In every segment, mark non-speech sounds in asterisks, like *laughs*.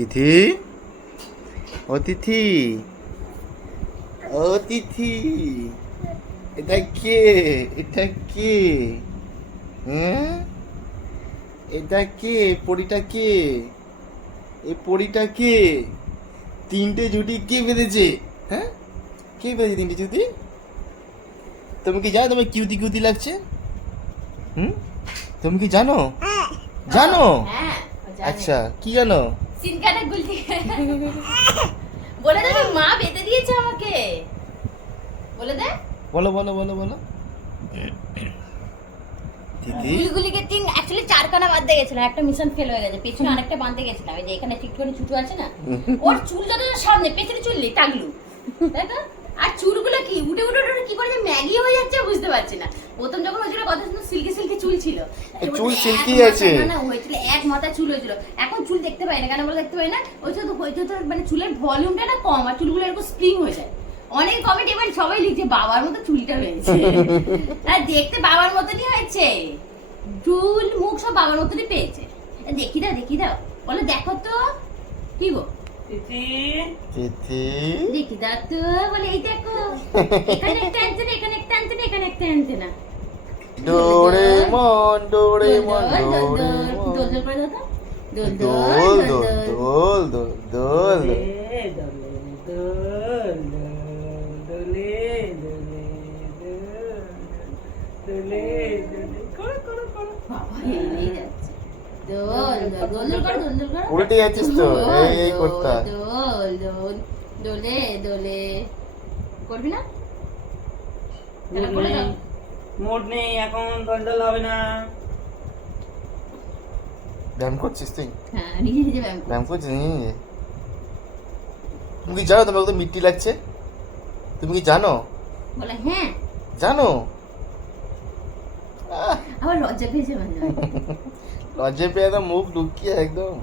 তিথি অতিথি তিথি ও তিথি এটা কে? এটা কে? হ্যাঁ? এটা কে? পরিটা কে? এই পরিটা কে? তিনটে জুটি কে বেঁধেছে? হ্যাঁ? কে বেঁধেছে তিনটে জুটি? তুমি কি জানো তোমার কিউতি কিউতি লাগছে? হুম? তুমি কি জানো? হ্যাঁ জানে। আচ্ছা কি জানো? গুলতি বলে দে মা বেঁধে দিয়েছে আমাকে। বলে দে। বলো বলো বলো বলো। গুলগুলিকে তিন অ্যাকচুয়ালি চারখানা বাঁধতে গেছিলাম। একটা মিশন ফেল হয়ে গেছে পেছনে আরেকটা বাঁধতে গেছিলাম। এই যে এখানে টিকটুনি ছুটু আছে না ওর চুল যত সামনে পেছনে চুল নেই টাগলু তাই তো? আর চুলগুলো কি? উঠে উঠে উঠে কি করে যে ম্যাগি হয়ে যাচ্ছে বুঝতে পারছি না। প্রথম যখন হয়েছিল কথা শুনে সিল্কি সিল্কি চুল ছিল। চুল মাথা- আছে। না, হয়েছিল এক মাথা চুল হয়েছিল। এখন চুল দেখতে পাই না কেন বলে দেখতে পাই না? ওই তো হয়তো তো মানে চুলের ভলিউমটা না কম আর চুলগুলো এরকম স্প্রিং হয়ে যায়। অনেক কমেন্ট এবার সবাই লিখছে বাবার মতো চুলটা হয়েছে। *laughs* আর দেখতে বাবার মতনই হয়েছে। চুল মুখ সব বাবার মতনই পেয়েছে। দেখি দাও দেখি দাও। বলে দেখো তো। কি গো? তিথি। দেখি দাদু বলে এই দেখো এখানে একটা আনছে এখানে একটা আনছে না এখানে একটা আনছে না ডোরেমন ডোরেমন ডোরেমন দোল দোল করে দাও দোল দোল দোল দোল দোল দোলে। দোলে দোলে দোলে। করো করো করো। বাবা এই উল্টে যাচ্ছিস তো? এই এই করতে। দোল দোল দোলে দোলে। করবি না? মুড নেই দাও। মুড নেই এখন দল দল হবে না। ব্যায়াম করছিস তুই? হ্যাঁ নিজে নিজে ব্যায়াম ব্যায়াম করছিস নিজে নিজে? তুমি কি জানো তোমার মিট্টি লাগছে? তুমি কি জানো? বলে হ্যাঁ। জানো? আবার লজ্জা পেয়েছে মাঝে *laughs* মাঝে পেয়ে একদম মুখ লুকিয়ে একদম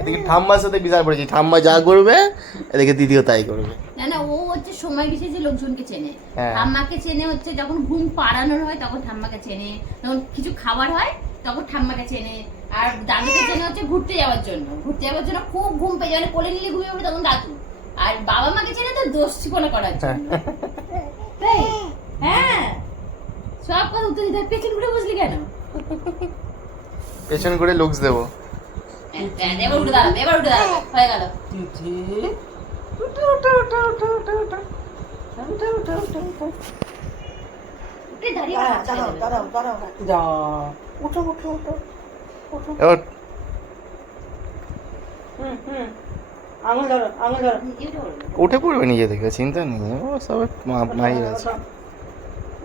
এদিকে ঠাম্মার সাথে বিচার পড়েছি ঠাম্মা যা করবে এদিকে দিদিও তাই করবে না না ও হচ্ছে সময় বিশেষে লোকজনকে চেনে হ্যাঁ। ঠাম্মাকে চেনে হচ্ছে যখন ঘুম পাড়ানোর হয় তখন ঠাম্মাকে চেনে যখন কিছু খাবার হয় তখন ঠাম্মাকে চেনে আর দাদুকে চেনে হচ্ছে ঘুরতে যাওয়ার জন্য ঘুরতে যাওয়ার জন্য খুব ঘুম পেয়ে যায় মানে কোলে নিলে ঘুমিয়ে পড়ে তখন দাদু আর বাবা মাকে চেনে তো দোষ ঠিকনা করার জন্য হ্যাঁ সব কথা উত্তর দিতে পেছন ঘুরে বসলি কেন পেছন করে লুকস দেবো এবার উঠে দাঁড়াবে এবার উঠে দাঁড়াবে হয়ে গেল উঠে দাঁড়িয়ে হাত ছেড়ে দেবে। যা উঠো উঠো উঠো উঠো এবার হুম হুম আঙুল ধরো আঙুল ধরো। উঠে পড়বে। নিজে থেকে চিন্তা নেই। ও সব মাহির আছে।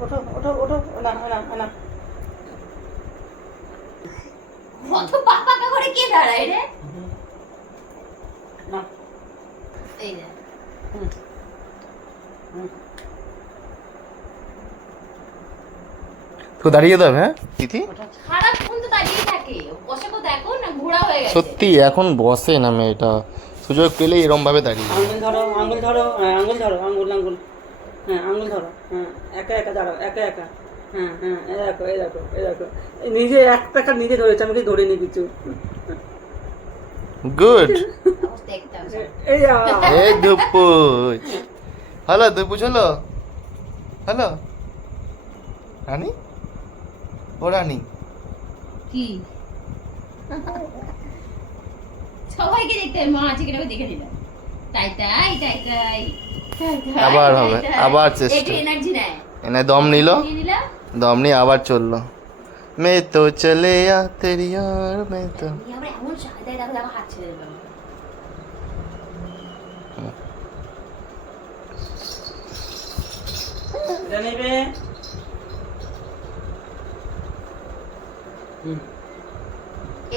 ওঠো ওঠো ওঠো না না না। কত পাকা করে কে দাঁড়ায় রে? না। এই যে। হুম। হুম। তো দাঁড়িয়ে দেবে হ্যাঁ তিথি সারাক্ষণ তো দাঁড়িয়ে থাকে। বসে তো দেখো না ঘোড়া হয়ে গেছে। সত্যি এখন বসে না মেয়েটা। সুযোগ পেলে এরম ভাবে দাঁড়িয়ে আঙুল ধরো আঙুল ধরো হ্যাঁ আঙুল ধরো আঙুল আঙ্গুল। হ্যাঁ আঙুল ধরো হ্যাঁ একা একা দাঁড়াও একা একা। হ্যাঁ হ্যাঁ এই দেখো এই দেখো এই দেখো। নিজে এক টাকা নিজে ধরেছে আমাকে ধরে নি কিছু গুড। এই দুপুজ হ্যালো দুপুজ হলো হ্যালো? রানী? ও রানী। কি? সবাইকে দেখতে হবে মা আছে কিনা দেখে নিলাম তাই তাই তাই তাই। আবার হবে, আবার চেষ্টা। এনার্জি নেয়। এনে দম নিল। দম নিয়ে আবার চলল। মে তো চলে আ তেরি আর মে তো। নিয়ে আবার এমন সাহায্য দেখো দেখো হাত ছেড়ে দেবো। এটা নেবে। হুম।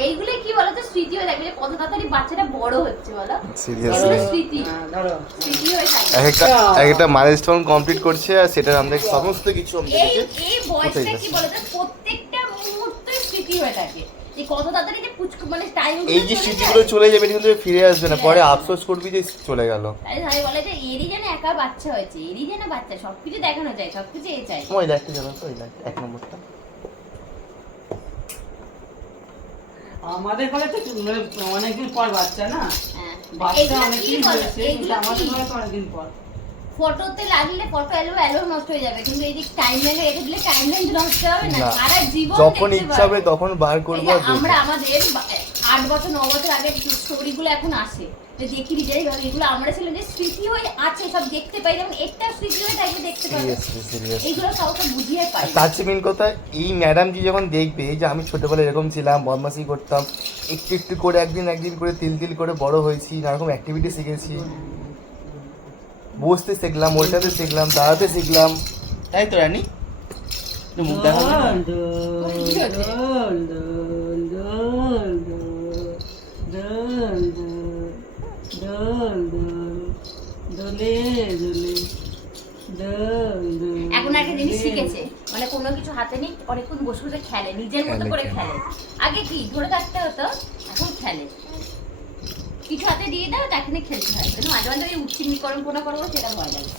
এইগুলো কি বলো তো? স্মৃতি হয়ে থাকবে। কত তাড়াতাড়ি বাচ্চাটা বড় হচ্ছে বলো? সিরিয়াসলি স্মৃতি। হ্যাঁ, ধরো। স্মৃতি হয়ে থাকবে। এক একটা একটা মাইলস্টোন কমপ্লিট করছে আর সেটার আমাদের সমস্ত কিছু আমাদের এই এই বয়সটা কি বলতো প্রত্যেকটা মুহূর্তে স্মৃতি হয়ে থাকে। যে কত তাড়াতাড়ি যে পুচকু মানে টাইম এই যে স্মৃতিগুলো চলে যাবে কিন্তু ফিরে আসবে না। পরে আফসোস করবি যে চলে গেল। বলে যে এরই যেন একা বাচ্চা হয়েছে এরই যেন বাচ্চা সবকিছু দেখানো যায় সবকিছু এ চাই ওই দেখতে যাবে তো ওই দেখ এক নম্বরটা। আমাদের ঘরে তো মানে অনেকদিন পর বাচ্চা না? হ্যাঁ। বাচ্চা অনেকদিন হয়েছে কিন্তু আমাদের ঘরে তো অনেকদিন পর। ফটোতে লাগলে ফটো এলো এলো নষ্ট হয়ে যাবে কিন্তু এই যে টাইম লাইনে রেখে দিলে টাইম লাইন নষ্ট হবে না। সারা জীবন যখন ইচ্ছা হবে তখন বার করব। আমরা আমাদের আট বছর ন বছর আগের স্টোরিগুলো এখন আসে। যে দেখি যাই হোক এগুলো আমরা ছিল যে স্মৃতি হয়ে আছে সব দেখতে পাই যেমন একটা স্মৃতি হয়ে থাকবে দেখতে পাবে। এইগুলো কাউকে বুঝিয়ে পাই তার চেয়ে মেন কথা এই ম্যাডামজি যখন দেখবে যে আমি ছোটবেলায় এরকম ছিলাম বদমাশি করতাম একটু একটু করে একদিন একদিন করে তিল তিল করে বড় হয়েছি নানারকম অ্যাক্টিভিটি শিখেছি। বসতে শিখলাম ওইটাতে শিখলাম দাঁড়াতে শিখলাম। তাই তো রানী? মুখ দেখা অনেকক্ষণ বসে বসে খেলে নিজের মতো করে খেলে। আগে কি? ধরে থাকতে হতো এখন খেলে। কিছু হাতে দিয়ে দাও তাকে খেলতে হয়। কিন্তু মাঝে মাঝে ওই কোনো করব সেটা ভয় লাগে।